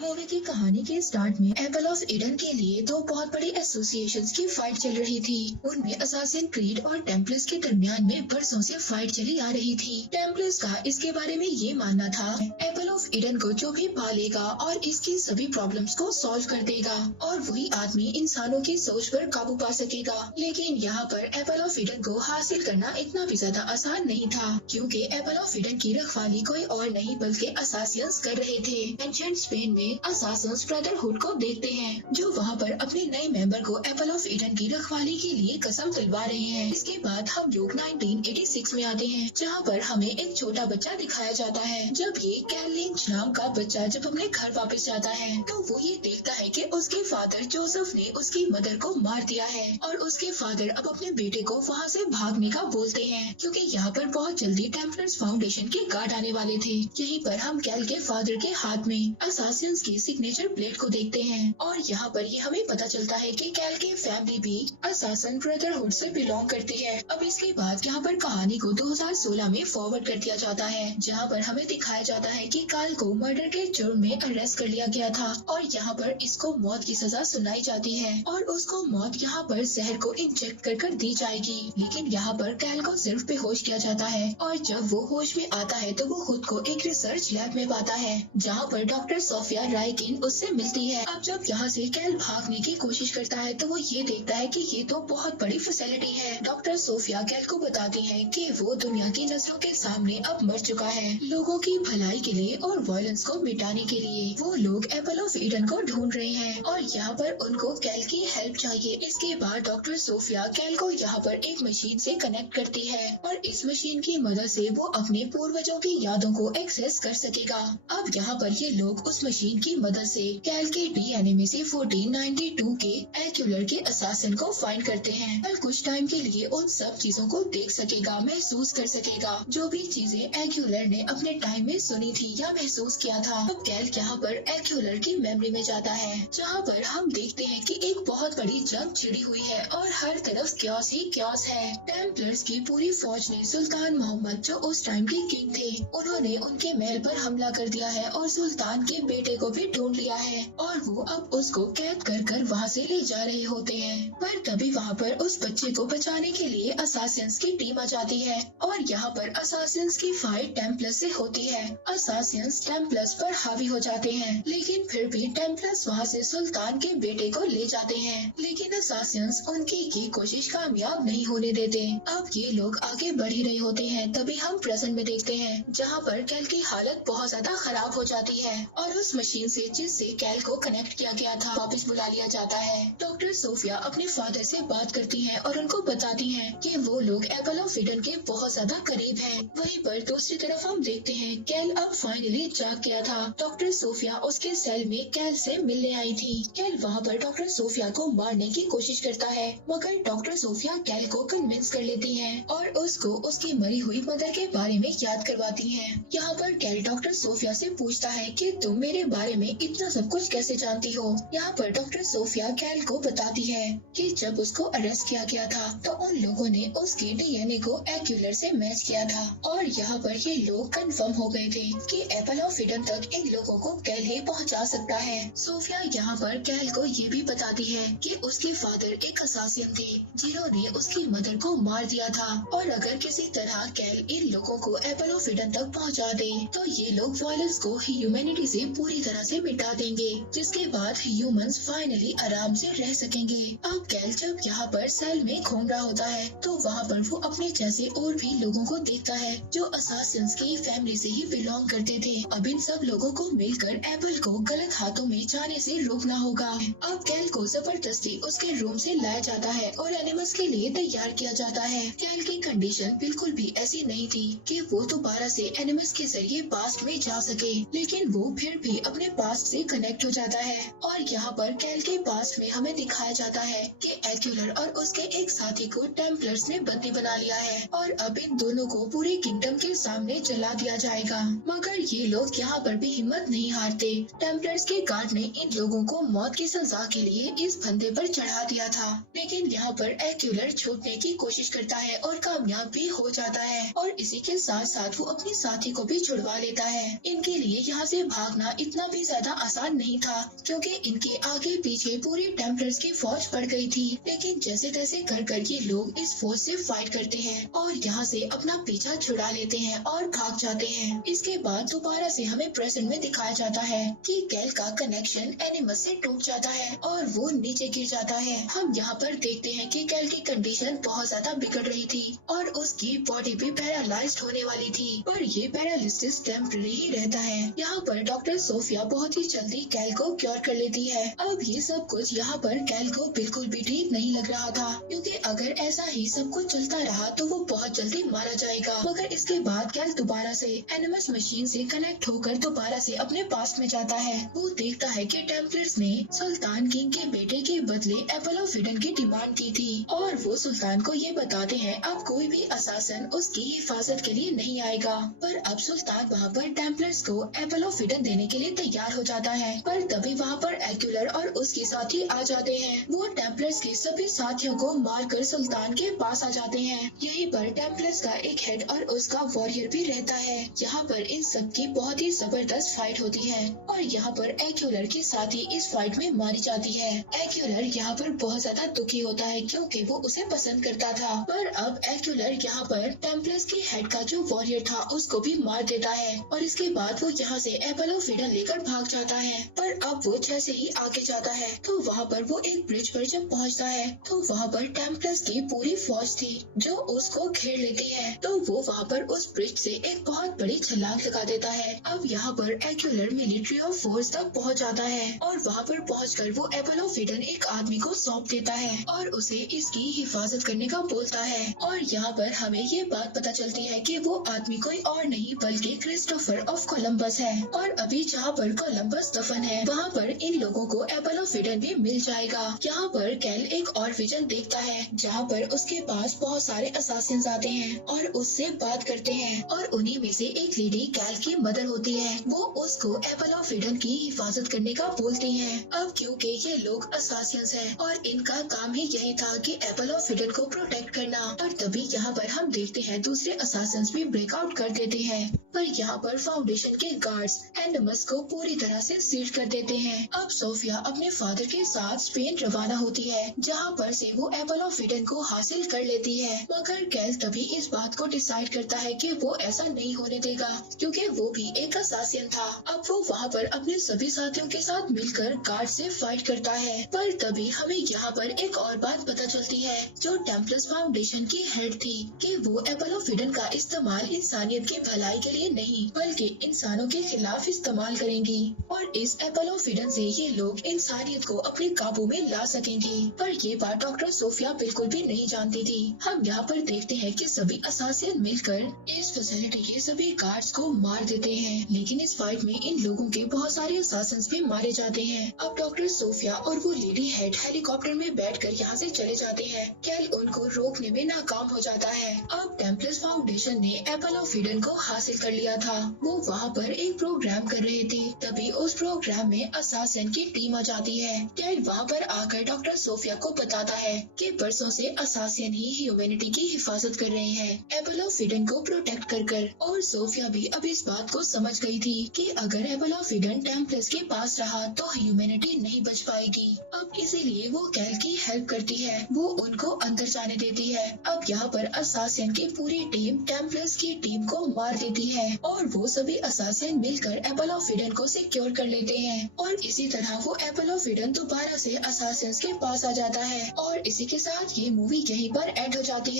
Movie की कहानी के स्टार्ट में एपल ऑफ ईडन के लिए दो बहुत बड़ी एसोसिएशंस की फाइट चल रही थी। उनमें असासिन क्रीड और टेम्पलर्स के दरमियान में बरसों से फाइट चली आ रही थी। टेम्पलर्स का इसके बारे में ये मानना था एपल ऑफ ईडन को जो भी पालेगा और इसकी सभी प्रॉब्लम्स को सॉल्व कर देगा और वही आदमी इंसानों की सोच पर काबू पा सकेगा। लेकिन यहाँ पर एपल ऑफ ईडन को हासिल करना इतना भी ज्यादा आसान नहीं था, क्योंकि एपल ऑफ ईडन की रखवाली कोई और नहीं बल्कि असासियंस कर रहे थे। एंशिएंट स्पेन में असासिन्स ब्रदरहुड को देखते हैं जो वहाँ पर अपने नए मेंबर को एपल ऑफ ईडन की रखवाली के लिए कसम दिलवा रहे हैं। इसके बाद हम लोग 1986 में आते हैं, जहाँ पर हमें एक छोटा बच्चा दिखाया जाता है। जब ये कैल लिंच नाम का बच्चा जब अपने घर वापस जाता है तो वो ये देखता है कि उसके फादर जोसेफ ने उसकी मदर को मार दिया है और उसके फादर अब अपने बेटे को वहाँ से भागने का बोलते हैं, क्योंकि यहाँ पर बहुत जल्दी टेम्पलर्स फाउंडेशन के गार्ड आने वाले थे। यहीं पर हम कैल के फादर के हाथ में असासिन्स की सिग्नेचर प्लेट को देखते हैं और यहाँ पर ये हमें पता चलता है कि कैल की फैमिली भी असासिन ब्रदरहुड से बिलोंग करती है। अब इसके बाद यहाँ पर कहानी को 2016 में फॉरवर्ड कर दिया जाता है, जहाँ पर हमें दिखाया जाता है कि कैल को मर्डर के जुर्म में अरेस्ट कर लिया गया था और यहाँ पर इसको मौत की सजा सुनाई जाती है और उसको मौत यहाँ पर जहर को इंजेक्ट कर दी जाएगी। लेकिन यहाँ पर कैल को सिर्फ बेहोश किया जाता है और जब वो होश में आता है तो वो खुद को एक रिसर्च लैब में पाता है, जहाँ पर डॉक्टर सोफिया राइकिन उससे मिलती है। अब जब यहाँ से कैल भागने की कोशिश करता है तो वो ये देखता है कि ये तो बहुत बड़ी फैसिलिटी है। डॉक्टर सोफिया कैल को बताती है कि वो दुनिया की नजरों के सामने अब मर चुका है। लोगों की भलाई के लिए और वायलेंस को मिटाने के लिए वो लोग एपल ऑफ ईडन को ढूंढ रहे हैं और यहाँ पर उनको कैल की हेल्प चाहिए। इसके बाद डॉक्टर सोफिया कैल को यहाँ पर एक मशीन से कनेक्ट करती है और इस मशीन की मदद से वो अपने पूर्वजों की यादों को एक्सेस कर सकेगा। अब यहाँ पर ये लोग उस मशीन की मदद से कैल के डीएनए में से 1492 के एक्यूलर के असासिन को फाइंड करते हैं। कैल कुछ टाइम के लिए उन सब चीजों को देख सकेगा, महसूस कर सकेगा, जो भी चीजें एक्यूलर ने अपने टाइम में सुनी थी या महसूस किया था। अब कैल यहाँ पर एक्यूलर की मेमोरी में जाता है, जहाँ पर हम देखते हैं कि एक बहुत बड़ी जंग छिड़ी हुई है और हर तरफ क्योस ही क्योस है। टेम्पलर्स की पूरी फौज ने सुल्तान मोहम्मद जो उस टाइम के किंग थे, उन्होंने उनके महल पर हमला कर दिया है और सुल्तान के बेटे को भी ढूंढ लिया है और वो अब उसको कैद कर वहाँ से ले जा रहे होते हैं। पर तभी वहाँ पर उस बच्चे को बचाने के लिए असासिन्स की टीम आ जाती है और यहाँ पर असासिन्स की फाइट टेम्पलर्स से होती है। असासिन्स टेम्पलर्स पर हावी हो जाते हैं, लेकिन फिर भी टेम्पलर्स वहाँ से सुल्तान के बेटे को ले जाते हैं, लेकिन असासिन्स उनकी ये कोशिश कामयाब नहीं होने देते। अब ये लोग आगे बढ़ ही रहे होते हैं, तभी हम प्रेजेंट में देखते हैं जहाँ पर कैल की हालत बहुत ज्यादा खराब हो जाती है और उस मशीन से जिससे कैल को कनेक्ट किया गया था वापस बुला लिया जाता है। डॉक्टर सोफिया अपने फादर से बात करती है और उनको बताती है कि वो लोग एपल ऑफ ईडन के बहुत ज्यादा करीब हैं। वहीं पर दूसरी तरफ हम देखते हैं कैल अब फाइनली जाग गया था। डॉक्टर सोफिया उसके सेल में कैल से मिलने आई थी। कैल वहाँ पर डॉक्टर सोफिया को मारने की कोशिश करता है, मगर डॉक्टर सोफिया कैल को कन्विंस कर लेती है और उसको उसकी मरी हुई मदर के बारे में याद करवाती है। यहाँ पर कैल डॉक्टर सोफिया से पूछता है कि तुम मेरे बारे में इतना सब कुछ कैसे जानती हो। यहाँ पर डॉक्टर सोफिया कैल को बताती है कि जब उसको अरेस्ट किया गया था तो उन लोगों ने उसके डीएनए को एक्यूलर से मैच किया था और यहाँ पर ये लोग कंफर्म हो गए थे कि एपल ऑफ ईडन तक इन लोगों को कैल ही पहुँचा सकता है। सोफिया यहाँ पर कैल को ये भी बताती है कि उसके फादर एक असासिन थे जिन्होंने उसकी मदर को मार दिया था और अगर किसी तरह कैल इन लोगों को एपल ऑफ ईडन तक पहुँचा दे तो ये लोग वायलेंस को ह्यूमैनिटी से पूरी तरह से मिटा देंगे, जिसके बाद ह्यूमंस फाइनली आराम से रह सकेंगे। अब कैल जब यहाँ पर सेल में घूम रहा होता है तो वहाँ पर वो अपने जैसे और भी लोगों को देखता है जो असासिन्स की फैमिली से ही बिलोंग करते थे। अब इन सब लोगों को मिलकर एपल को गलत हाथों में जाने से रोकना होगा। अब कैल को जबरदस्ती उसके रूम से लाया जाता है और एनिमल्स के लिए तैयार किया जाता है। कैल की कंडीशन बिल्कुल भी ऐसी नहीं थी कि वो दोबारा से एनिमल्स के जरिए पास्ट में जा सके, लेकिन वो फिर भी अपने पास्ट से कनेक्ट हो जाता है और यहाँ पर कैल के पास्ट में हमें दिखाया जाता है कि एक्यूलर और उसके एक साथी को टेम्पलर्स ने बंदी बना लिया है और अब इन दोनों को पूरे किंगडम के सामने जला दिया जाएगा। मगर ये लोग यहाँ पर भी हिम्मत नहीं हारते। टेम्पलर्स के गार्ड ने इन लोगों को मौत की सजा के लिए इस फंदे पर चढ़ा दिया था, लेकिन यहाँ पर एक्यूलर छूटने की कोशिश करता है और कामयाब भी हो जाता है और इसी के साथ साथ वो अपने साथी को भी छुड़वा लेता है। इनके लिए यहाँ से भागना इतना भी ज्यादा आसान नहीं था, क्योंकि इनके आगे पीछे पूरी टेम्पलर्स की फौज पड़ गई थी। लेकिन जैसे तैसे कर कर ये लोग इस फौज से फाइट करते हैं और यहाँ से अपना पीछा छुड़ा लेते हैं और भाग जाते हैं। इसके बाद दोबारा से हमें प्रेजेंट में दिखाया जाता है कि कैल का कनेक्शन एनिमस से टूट जाता है और वो नीचे गिर जाता है। हम यहाँ पर देखते हैं कि कैल की कंडीशन बहुत ज्यादा बिगड़ रही थी और उसकी बॉडी भी पैरालाइज्ड होने वाली थी, पर ये पैरालिसिस टेम्पररी ही रहता है। यहाँ पर डॉक्टर सोफिया बहुत ही जल्दी कैल को क्योर कर लेती है। अब ये सब कुछ यहाँ पर कैल को बिल्कुल भी ठीक नहीं लग रहा था, क्योंकि अगर ऐसा ही सब कुछ चलता रहा तो वो बहुत जल्दी मारा जाएगा। मगर इसके बाद कैल दोबारा से एनिमस मशीन से कनेक्ट होकर दोबारा से अपने पास में जाता है। वो देखता है कि टेम्पलर्स ने सुल्तान किंग के बेटे के बदले एपल ऑफ ईडन की डिमांड की थी और वो सुल्तान को ये बताते हैं अब कोई भी असासन उसकी हिफाजत के लिए नहीं आएगा। पर अब सुल्तान वहाँ पर टेम्पलर्स को एपल ऑफ ईडन देने के लिए तैयार हो जाता है, पर तभी वहाँ पर एक्यूलर और उसके साथी आ जाते हैं। वो टेम्पलर्स के सभी साथियों को मारकर सुल्तान के पास आ जाते हैं। यहीं पर टेम्पलर्स का एक हेड और उसका वॉरियर भी रहता है। यहाँ पर इन सब की बहुत ही जबरदस्त फाइट होती है और यहाँ पर एक्यूलर के साथी इस फाइट में मारी जाती है। एक्यूलर यहाँ पर बहुत ज्यादा दुखी होता है, क्योंकि वो उसे पसंद करता था। पर अब एक्यूलर यहाँ पर टेम्पलर्स के हेड का जो वॉरियर था उसको भी मार देता है और इसके बाद वो यहाँ से एपल ऑफ ईडन लेकर भाग जाता है। पर अब वो जैसे ही आगे जाता है तो वहाँ पर वो एक ब्रिज पर जब पहुँचता है तो वहाँ पर टेम्पलर्स की पूरी फौज थी जो उसको घेर लेती है। तो वो वहाँ पर उस ब्रिज से एक बहुत बड़ी छलांग लगा देता है। अब यहाँ पर एक्यूलर मिलिट्री ऑफ फोर्स तक पहुँच जाता है और वहाँ पर पहुंचकर वो एपल ऑफ ईडन एक आदमी को सौंप देता है और उसे इसकी हिफाजत करने का बोलता है। और यहाँ पर हमें ये बात पता चलती है कि वो आदमी कोई और नहीं बल्कि क्रिस्टोफर ऑफ कोलंबस है। और अभी जहाँ पर कोलंबस दफन है वहाँ पर इन लोगों को एपल ऑफ ईडन भी मिल जाएगा। यहाँ पर कैल एक और विजन देखता है जहाँ पर उसके पास बहुत सारे असासिन्स आते हैं और उससे बात करते हैं और उन्हीं में से एक लेडी कैल की मदर होती है। वो उसको एपल ऑफ ईडन की हिफाजत करने का बोलती है। अब क्योंकि ये लोग असासियंस हैं और इनका काम ही यही था कि एपल ऑफ ईडन को प्रोटेक्ट करना। और तभी यहाँ पर हम देखते हैं दूसरे असासियंस भी ब्रेकआउट कर देते हैं, पर यहाँ पर फाउंडेशन के गार्ड्स एनिमस को पूरी तरह से सील कर देते हैं। अब सोफिया अपने फादर के साथ स्पेन रवाना होती है, जहाँ पर से वो एपल ऑफ ईडन को हासिल कर लेती है। मगर कैल तभी इस बात को डिसाइड करता है कि वो ऐसा नहीं होने देगा, क्योंकि वो भी एक असासियन था। अब वो वहाँ पर अपने सभी साथियों के साथ मिलकर गार्ड से फाइट करता है। पर तभी हमें यहाँ पर एक और बात पता चलती है जो टेम्पलर्स फाउंडेशन की हेड थी, कि वो एपल ऑफ ईडन का इस्तेमाल इंसानियत की भलाई के लिए नहीं बल्कि इंसानों के खिलाफ इस्तेमाल करेंगी और इस एपल ऑफ ईडन से ये लोग इंसानियत को अपने काबू में ला सकेंगी। पर ये बात डॉक्टर सोफिया बिल्कुल भी नहीं जानती थी। हम यहाँ पर देखते हैं कि सभी असासियन मिलकर इस फैसिलिटी के सभी गार्ड्स को मार देते हैं, लेकिन इस फाइट में इन लोगों के बहुत सारे असासिन्स भी मारे जाते हैं। अब डॉक्टर सोफिया और वो लेडी हेड हेलीकॉप्टर में बैठकर यहाँ से चले जाते हैं। कैल उनको रोकने में नाकाम हो जाता है। अब टेम्पलर्स फाउंडेशन ने एपल ऑफ ईडन को हासिल कर लिया था। वो वहाँ पर एक प्रोग्राम कर रहे थे, तभी उस प्रोग्राम में असासिन की टीम आ जाती है। कैल वहाँ पर आकर डॉक्टर सोफिया को बताता है कि बरसों से असासिन ही ह्यूमैनिटी की हिफाजत कर रहे हैं, एपल ऑफ ईडन को प्रोटेक्ट कर। और सोफिया भी अब इस बात को समझ गई थी कि अगर एपल ऑफ ईडन टेम्पलर्स के पास रहा तो ह्यूमैनिटी नहीं बच पाएगी। अब इसीलिए वो कैल की हेल्प करती है, वो उनको अंदर जाने देती है। अब यहाँ पर असासिन की पूरी टीम टेम्पलर्स की टीम को मार देती है और वो सभी असासिन मिलकर एपल ऑफ ईडन को सिक्योर कर लेते हैं और इसी तरह वो एपल ऑफ ईडन दोबारा से असासिन्स के पास आ जाता है। और इसी के साथ ये मूवी यहीं पर एंड हो जाती है।